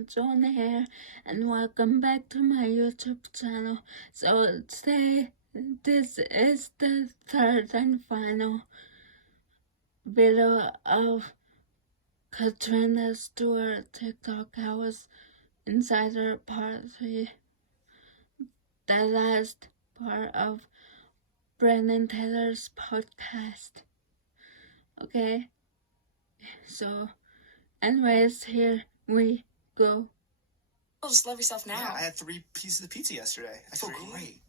everyone, Joan here, and welcome back to my YouTube channel. So today, this is the third and final video of Katrina Stuart TikTok house insider part 3, the last part of Brandon Taylor's podcast. Okay, so anyways, here we go. Oh, just love yourself now. Yeah, I had 3 pieces of pizza yesterday. I feel great.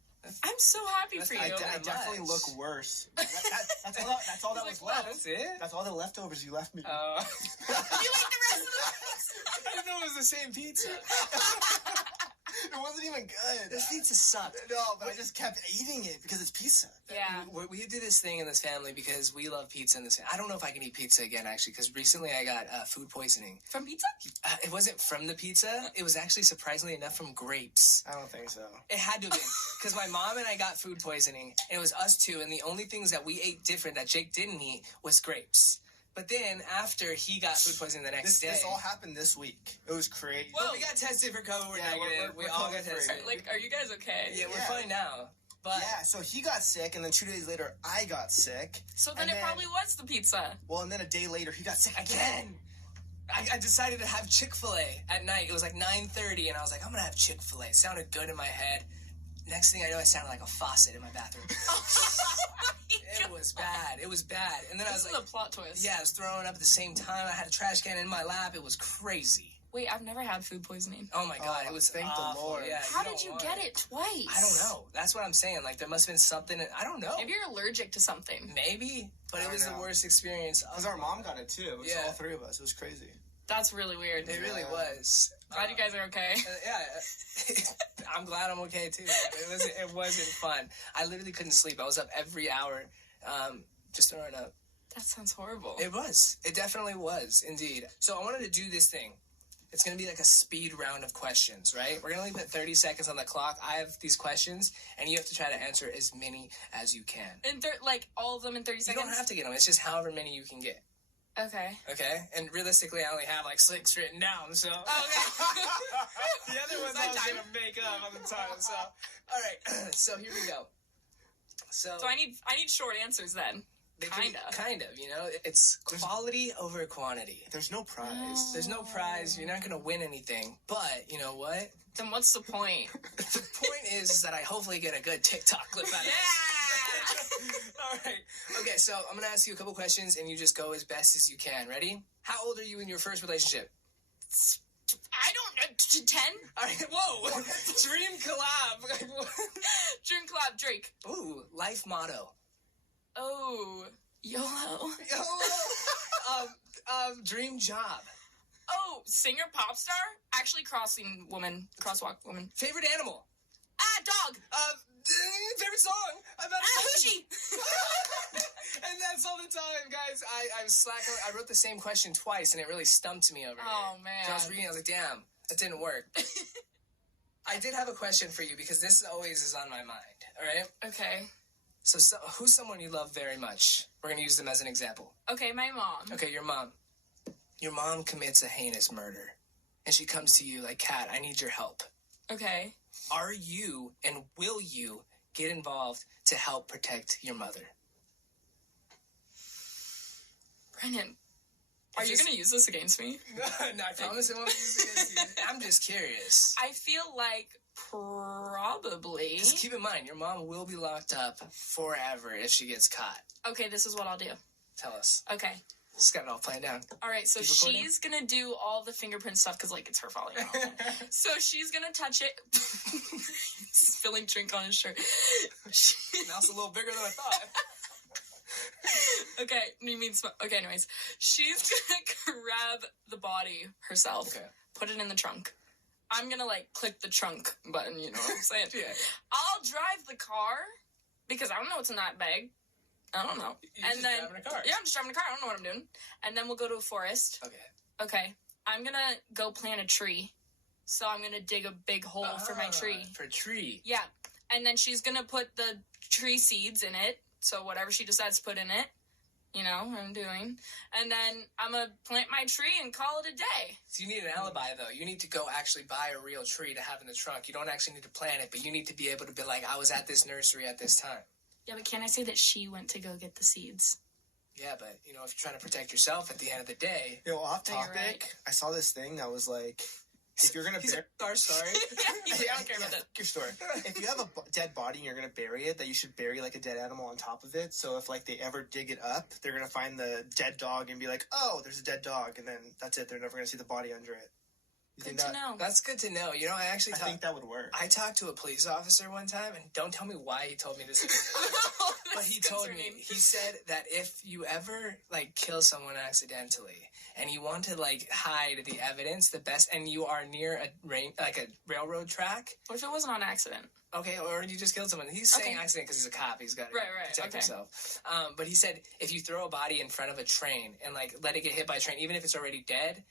I'm so happy for you. I definitely look worse. That's all that was left. That's it? That's all the leftovers you left me. You like the rest of the pizza? I didn't know it was the same pizza. It wasn't even good. This pizza sucked. No, but I just kept eating it because it's pizza. Yeah. We do this thing in this family because we love pizza in this family. I don't know if I can eat pizza again, actually, because recently I got food poisoning. From pizza? It wasn't from the pizza. It was actually, surprisingly enough, from grapes. I don't think so. It had to have been. Because my mom and I got food poisoning, and it was us two, and the only things that we ate different that Jake didn't eat was grapes. But then, after he got food poisoning the next day... This all happened this week. It was crazy. Well, we got tested for COVID. We're negative. We all got tested. Are you guys okay? Yeah, we're fine now. But yeah, so he got sick, and then 2 days later, I got sick. So then it probably was the pizza. Well, and then a day later, he got sick again. I decided to have Chick-fil-A at night. It was like 9:30, and I was like, I'm going to have Chick-fil-A. It sounded good in my head. Next thing I know, I sounded like a faucet in my bathroom. It was bad. It was bad. And then I was like... This is a plot twist. Yeah, I was throwing up at the same time. I had a trash can in my lap. It was crazy. Wait, I've never had food poisoning. Oh my God, it was thank awful. the Lord. Yeah, How did you get it twice? I don't know. That's what I'm saying. Like, there must have been something. I don't know. Maybe you're allergic to something. Maybe, but it was the worst experience. Because our mom got it too. It was all 3 of us. It was crazy. That's really weird. It really was. Glad you guys are okay. Yeah, I'm glad I'm okay too. It wasn't fun. I literally couldn't sleep. I was up every hour, just throwing up. That sounds horrible. It was. It definitely was, indeed. So I wanted to do this thing. It's going to be like a speed round of questions, right? We're going to only put 30 seconds on the clock. I have these questions, and you have to try to answer as many as you can. And like all of them in 30 seconds? You don't have to get them. It's just however many you can get. Okay. Okay? And realistically, I only have like 6 written down, so... Okay. The other ones I was going to make up on the time, so... All right, so here we go. So I need short answers then. Kind of, you know? It's quality over quantity. There's no prize. There's no prize. You're not going to win anything. But, you know what? Then what's the point? The point is that I hopefully get a good TikTok clip out of it. Yeah! All right. Okay, so I'm going to ask you a couple questions, and you just go as best as you can. Ready? How old are you in your first relationship? I don't know. 10? All right, whoa. Dream collab. Dream collab, Drake. Ooh, life motto. Oh, YOLO. Dream job. Oh, singer, pop star? Actually, crosswalk woman. Favorite animal? Dog. Favorite song? Hoochie. And that's all the time, guys. I'm slacking. I wrote the same question twice, and it really stumped me over here. Oh, man. So I was reading, I was like, damn, that didn't work. I did have a question for you, because this always is on my mind, all right? Okay. So who's someone you love very much? We're going to use them as an example. Okay, my mom. Okay, your mom. Your mom commits a heinous murder, and she comes to you like, Kat, I need your help. Okay. Are you and will you get involved to help protect your mother? Brennan, are you going to use this against me? No, I promise I won't use it against you. I'm just curious. I feel like probably. Just keep in mind, your mom will be locked up forever if she gets caught. Okay, this is what I'll do. Tell us. Okay. Just got it all planned down. All right, so she's going to do all the fingerprint stuff because, like, it's her fault. You know? So she's going to touch it. Spilling drink on his shirt. Now it's a little bigger than I thought. Okay, okay, anyways. She's going to grab the body herself. Okay. Put it in the trunk. I'm going to, like, click the trunk button, you know what I'm saying? Yeah. I'll drive the car because I don't know what's in that bag. I don't know. You're just driving a car. Yeah, I'm just driving a car. I don't know what I'm doing. And then we'll go to a forest. Okay. I'm going to go plant a tree. So I'm going to dig a big hole for my tree. For a tree. Yeah. And then she's going to put the tree seeds in it. So whatever she decides to put in it. you know, what I'm doing. And then I'm going to plant my tree and call it a day. So you need an alibi, though. You need to go actually buy a real tree to have in the trunk. You don't actually need to plant it, but you need to be able to be like, I was at this nursery at this time. Yeah, but can't I say that she went to go get the seeds? Yeah, but, you know, if you're trying to protect yourself at the end of the day... Yo, off No, you're topic, right. I saw this thing that was like, if you're going to bury... Our story. He's like, I don't care about that. Your story. If you have a dead body and you're going to bury it, that you should bury like a dead animal on top of it. So if like they ever dig it up, they're going to find the dead dog and be like, oh, there's a dead dog. And then that's it. They're never going to see the body under it. You Good think to know. That's good to know. You know, I think that would work. I talked to a police officer one time, and don't tell me why he told me this. But he told me, he said that if you ever, like, kill someone accidentally, and you want to, like, hide the evidence, the best, and you are near a railroad track. What if it wasn't on accident? Okay, or you just killed someone. He's saying Okay. accident because he's a cop. He's got to Right, protect okay. himself. But he said if you throw a body in front of a train and, like, let it get hit by a train, even if it's already dead,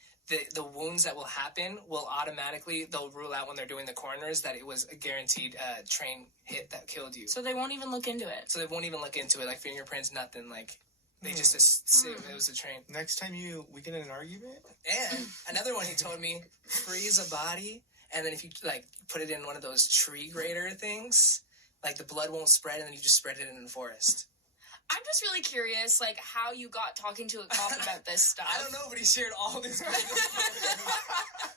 the wounds that will happen will automatically, they'll rule out when they're doing the coroners that it was a guaranteed train hit that killed you. So they won't even look into it. So they won't even look into it, like fingerprints, nothing. Like, they just assume it was a train. Next time we get in an argument? And another one he told me, freeze a body, and then if you, like, put it in one of those tree grater things, like, the blood won't spread, and then you just spread it in the forest. I'm just really curious, like, how you got talking to a cop about this stuff. I don't know, but he shared all this great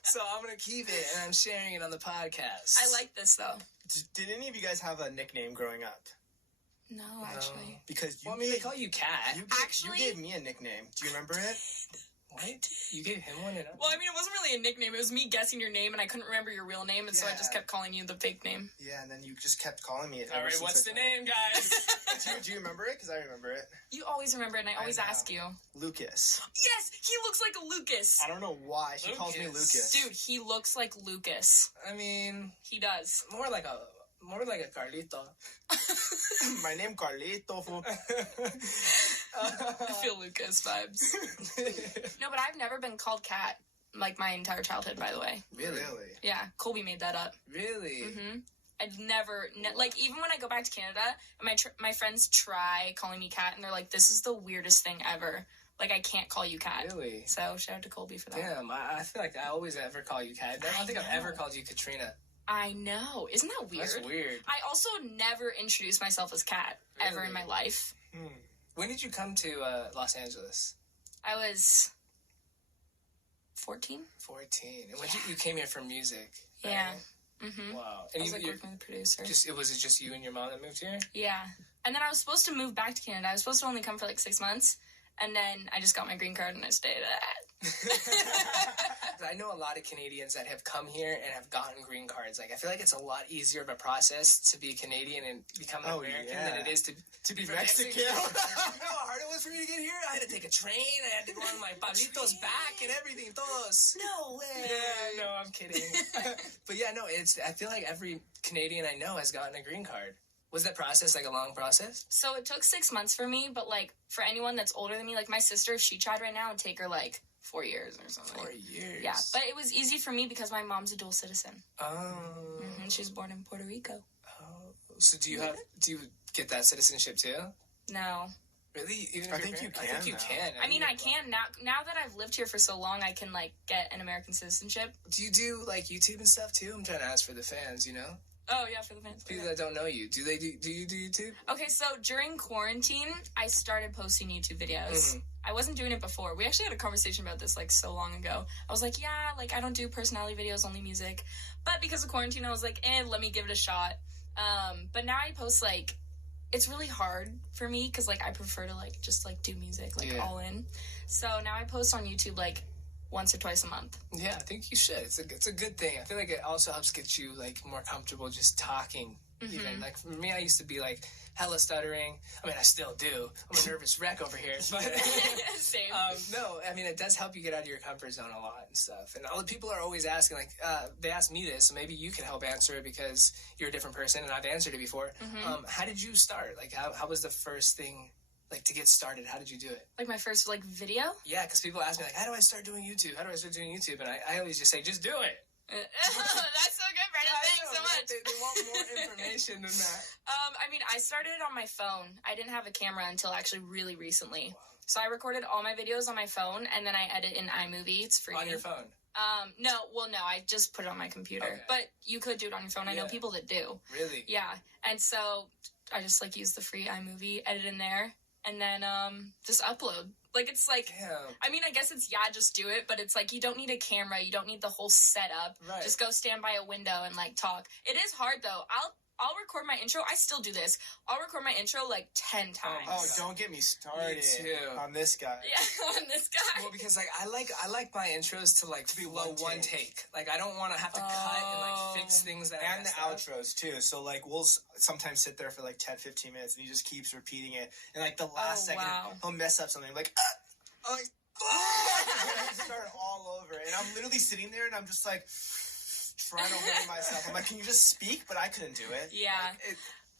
so I'm going to keep it, and I'm sharing it on the podcast. I like this, though. Did any of you guys have a nickname growing up? No, actually. Because you Well, I mean, they call you Cat. you Actually- gave me a nickname. Do you remember it? What? You gave him one? Well, I mean, it wasn't really a nickname. It was me guessing your name, and I couldn't remember your real name, and so I just Yeah. kept calling you the fake name. Yeah, and then you just kept calling me it. All ever right, since what's I the found name, guys? it. Do you remember it? Because I remember it. You always remember it, and I always know. ask you. Lucas. Yes, he looks like a Lucas. I don't know why she calls me Lucas. Lucas. Dude, he looks like Lucas. I mean, He does. more like a Carlito. My name Carlito. Fool. I feel Lucas vibes. No, but I've never been called Cat, like, my entire childhood, by the way. Really? Yeah, Colby made that up. Really? Mm-hmm. I've never, like, even when I go back to Canada, and my friends try calling me Cat, and they're like, this is the weirdest thing ever. Like, I can't call you Cat. Really? So, shout out to Colby for that. Damn, I feel like I always ever call you Cat. I don't think I've ever called you Katrina. I know. Isn't that weird? That's weird. I also never introduced myself as Cat ever in Really? my life. When did you come to Los Angeles? I was 14? 14. And when you came here for music? Right? Yeah. Mm-hmm. Wow. I And was, like, you working with a producer. was it just you and your mom that moved here? Yeah. And then I was supposed to move back to Canada. I was supposed to only come for, like, 6 months. And then I just got my green card and I stayed. I know a lot of Canadians that have come here and have gotten green cards. Like, I feel like it's a lot easier of a process to be Canadian and become an American than it is to be Mexican. You know how hard it was for me to get here? I had to take a train. I had to go on my Pablito's back and everything. Todos. No way. Yeah, no, I'm kidding. But yeah, no, I feel like every Canadian I know has gotten a green card. Was that process like a long process? So it took 6 months for me, but, like, for anyone that's older than me, like, my sister, if she tried right now, it'd take her, like, 4 years or something. 4 years. Yeah, but it was easy for me because my mom's a dual citizen. Oh. She was born in Puerto Rico. So do you get that citizenship too? No. Really? Even if I you're think you I think you now. can. I mean, I can now that I've lived here for so long, I can, like, get an American citizenship. Do you do like YouTube and stuff too? I'm trying to ask for the fans, you know? Oh, yeah, for the fans. People that don't know you. Do you do YouTube? Okay, so during quarantine, I started posting YouTube videos. Mhm. I wasn't doing it before. We actually had a conversation about this, like, so long ago. I was like, yeah, like, I don't do personality videos, only music. But because of quarantine, I was like, let me give it a shot. But now I post, like, it's really hard for me because, like, I prefer to, like, just, like, do music, like, all in. So now I post on YouTube, like, once or twice a month. Yeah, I think you should. It's a good thing. I feel like it also helps get you, like, more comfortable just talking. Even like for me, I used to be like hella stuttering. I mean, I still do. I'm a nervous wreck over here. But Same. no, I mean, it does help you get out of your comfort zone a lot and stuff. And all the people are always asking, like, they asked me this, so maybe you can help answer it because you're a different person and I've answered it before. How did you start? Like, how was the first thing, like, to get started? How did you do it? Like, my first, like, video? Yeah, because people ask me, like, how do I start doing YouTube? How do I start doing YouTube? And I always just say, just do it. That's so good, Brandon. Thanks so much. They want more information than that. I mean, I started on my phone. I didn't have a camera until actually really recently. So I recorded all my videos on my phone, and then I edit in iMovie. It's free. On your phone? No, I just put it on my computer. Okay. But you could do it on your phone. I know Yeah. people that do. Really? Yeah. And so I just, like, use the free iMovie, edit in there, and then just upload. Like, it's like, Damn. I mean, I guess it's, just do it, but it's like, you don't need a camera, you don't need the whole setup. Right. Just go stand by a window and, like, talk. It is hard, though. I'll record my intro. I still do this. I'll record my intro, like, 10 times. Oh, don't get me started Me too. on this guy. Yeah, on this guy. Well, because like I like my intros to like be one take. Like I don't want to have to cut and like fix things that I And the messed up. outros too. So like we'll sometimes sit there for like 10-15 minutes and he just keeps repeating it. And like the last second wow. he'll mess up something like I'm like start all over. And I'm literally sitting there and I'm just like trying to hold myself. I'm like, can you just speak? But I couldn't do it. Yeah.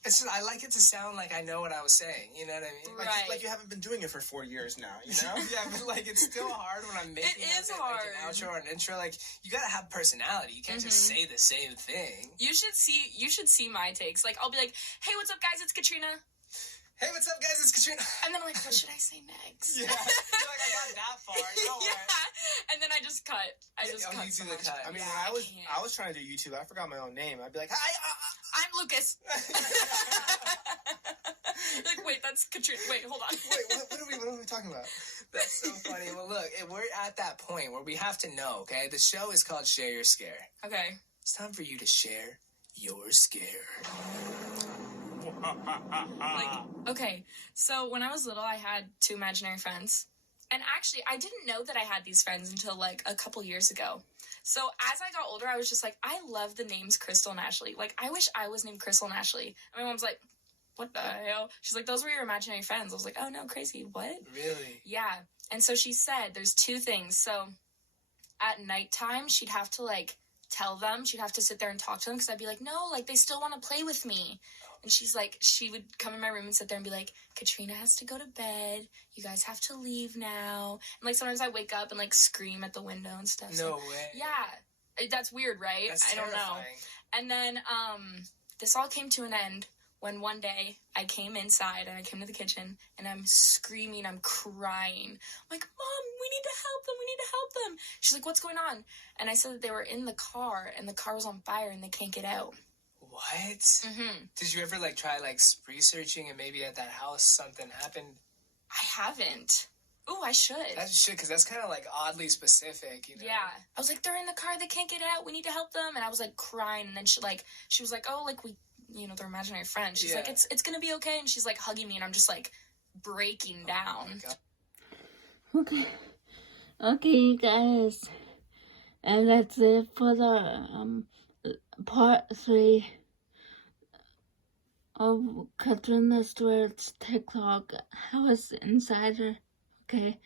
It's just, I like it to sound like I know what I was saying. You know what I mean? Like you haven't been doing it for 4 years now, you know? Yeah, but like it's still hard when I'm making It is hard. like an outro or an intro. Like you gotta have personality. You can't just say the same thing. You should see my takes. Like, I'll be like, hey, what's up, guys? It's Katrina. Hey, what's up, guys? It's Katrina. And then I'm like, what should I say next? Yeah, you're like I got that far. No way. Yeah. And then I just cut. I just cut. You do so the much. cut. I mean, Yeah, when can't. I was trying to do YouTube, I forgot my own name. I'd be like, hi, I'm Lucas. Like, wait, that's Katrina. Wait, hold on. wait, what are we talking about? That's so funny. Well, look, we're at that point where we have to know. Okay, the show is called Share Your Scare. Okay. It's time for you to share your scare. Okay, so when I was little, I had 2 imaginary friends. And actually, I didn't know that I had these friends until, like, a couple years ago. So as I got older, I was just like, I love the names Crystal and Ashley. Like, I wish I was named Crystal and Ashley. And my mom's like, what the hell? She's like, those were your imaginary friends. I was like, oh, no, crazy. What? Really? Yeah. And so she said there's 2 things. So at nighttime, she'd have to, like, tell them. She'd have to sit there and talk to them because I'd be like, no, like, they still want to play with me. And she's like, she would come in my room and sit there and be like, Katrina has to go to bed. You guys have to leave now. And, like, sometimes I wake up and, like, scream at the window and stuff. No So, way. yeah. That's weird, right? That's I don't know. terrifying. And then this all came to an end when one day I came inside and I came to the kitchen and I'm screaming, I'm crying. I'm like, Mom, we need to help them. We need to help them. She's like, what's going on? And I said that they were in the car and the car was on fire and they can't get out. What? Mm-hmm. Did you ever like try like researching and maybe at that house something happened? I haven't. Ooh, I should. That should, because that's kind of like oddly specific, you know? Yeah. I was like, they're in the car. They can't get out. We need to help them. And I was like crying. And then she was like, oh, like we, you know, they're imaginary friends. She's like, it's going to be okay. And she's like hugging me and I'm just like breaking down. Okay, you guys. And that's it for the part 3 of Katrina Stewart's TikTok House Insider. Okay,